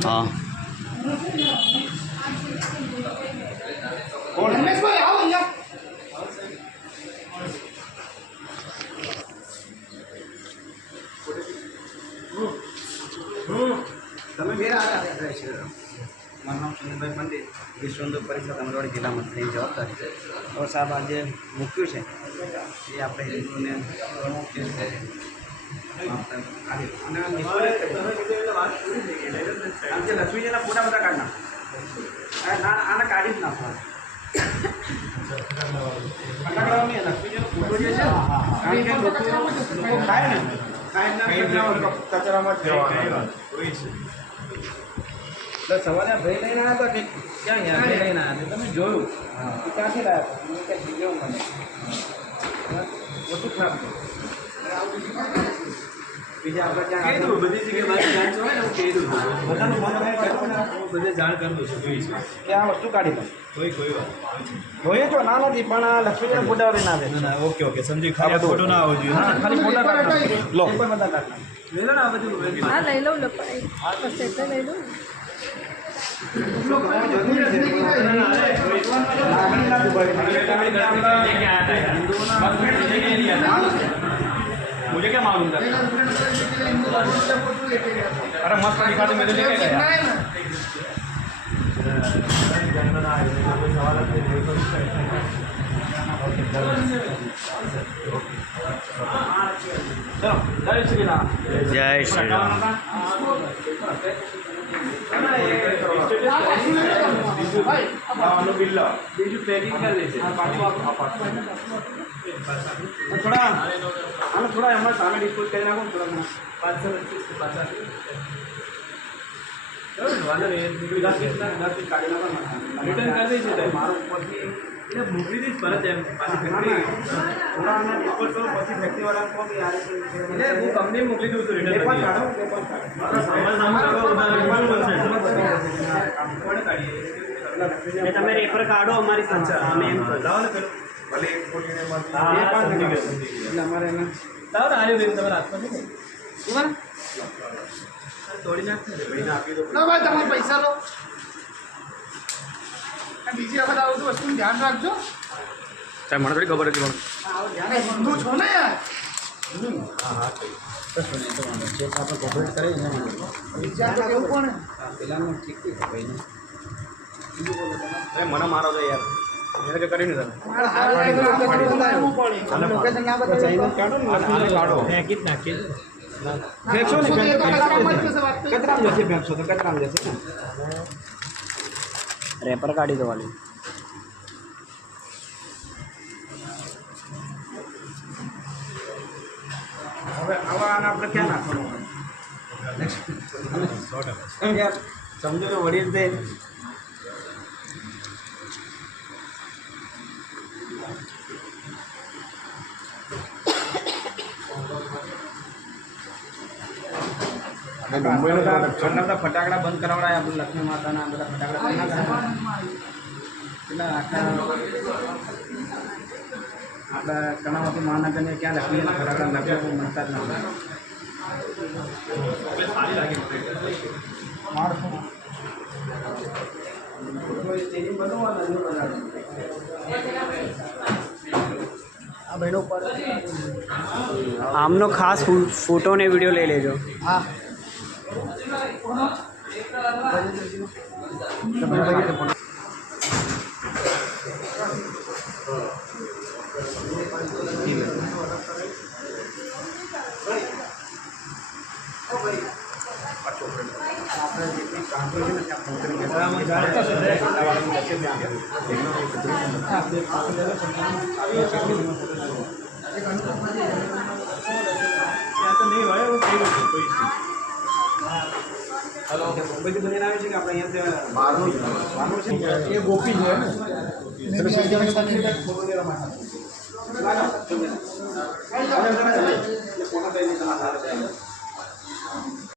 हाँ તમે મેરા આવ્યા છે મારું નામ સુનિલભાઈ પંડિત વિશ્વ હિન્દુ પરિષદ અમરાવતી જિલ્લા મંત્રીની જવાબદારી છે તો સાહેબ આજે મૂક્યું છે એ આપણે હિન્દુને ઘણું કેસ છે અને લક્ષ્મીજીના ફોટા બધા કાઢી નાખો આને કાઢી જ નાખવા લક્ષ્મીજીનો ફોટો જે છે કારણ કે લોકો ખાય ને કચરામાં જ જવાના સવારે ભાઈ લઈને આવ્યા હતા કે ક્યાં ગયા ભાઈ લઈને આવ્યા હતા તમે જોયું ક્યાંથી લાવ્યા હતા ક્યાં જગ્યાઓ મને ઓછું ખરાબ બીજા આપણે ત્યાં બધી જગ્યાએ જાણ હોય ને હું કહી દઉં બધાનું બધે જાણ કરી દઉં છું જોઈશ કે આ વસ્તુ કાઢી દઉં કોઈ વાત જોઈએ તો ના નથી પણ લક્ષ્મીના ફોટા લઈને આવે ના ઓકે ઓકે સમજી ખાલી ફોટો ના આવવો જોઈએ હા ખાલી ફોટા કાઢી લો પણ બધા કાઢી લઈ લો ને આ બધું હા લઈ લઉં લપાઈ હા સેટ લઈ લઉં मुझे क्या मालूम था अरे मस्त दिखा तो मेरे लेके गया जय श्री राम जय श्री राम બીજું પેકિંગ કરી દેશે થોડા આને થોડા એમાં સામે ડિસ્પોઝ કરી નાખો થોડા 525 કાઢી નાખો રિટર્ન કરી દઈશું મારો ઉપરથી એટલે મોકલી દઈશ પરત એમ પાછી ફેક્ટરી થોડા આને ડિસ્પોઝ કરો પછી ફેક્ટરીવાળાને કહો કે યાર એટલે હું કંપની મોકલી દઉં છું રિટર્ન પણ કાઢો તમે રેફર કાઢો અમારી સંસ્થા અમે એમ લાવો ને પેલું ભલે એક ફોટીને એટલે અમારે એને લાવો ને આવ્યો બેન તમારા હાથમાં નહીં તોડી નાખશે ભાઈને આપી દો ના ભાઈ તમારે પૈસા લો બીજી વખત આવું તો વસ્તુનું ધ્યાન રાખજો સાહેબ મને થોડી ખબર હતી પણ હિન્દુ છો ને યાર હા હા ચેક આપણે કોપરેટ કરે ને વિચાર તો કેવું પણ પેલાનું ઠીક ઠીક ભાઈને મને મારો તો યાર એને કે કર્યું ને તમે લોકેશન ના બતાવ્યું કાઢો ફેંકી જ નાખી ફેંકશો ને કચરામાં જશે ફેંકશો તો કચરામાં જશે ને રેપર કાઢી દો વાલી હવે આવા આપણે ક્યાં નાખવાનું સમજો ને વડીલ તે ફટાકડા બંધ કરાવડાય આપણે લક્ષ્મી માતાના બધા ફટાકડા એટલે આખા આપણા કર્ણાવતી મહાનગરને ક્યાં લક્ષ્મીના ફટાકડા લક્ષ્મી મળતા જ નથી આમનો ખાસ ફોટો ને વિડીયો લઈ લેજો હા બોમ્બેથી બનીને આવે છે કે આપણે અહીંયા બહારનું છે એ ગોપી છે ને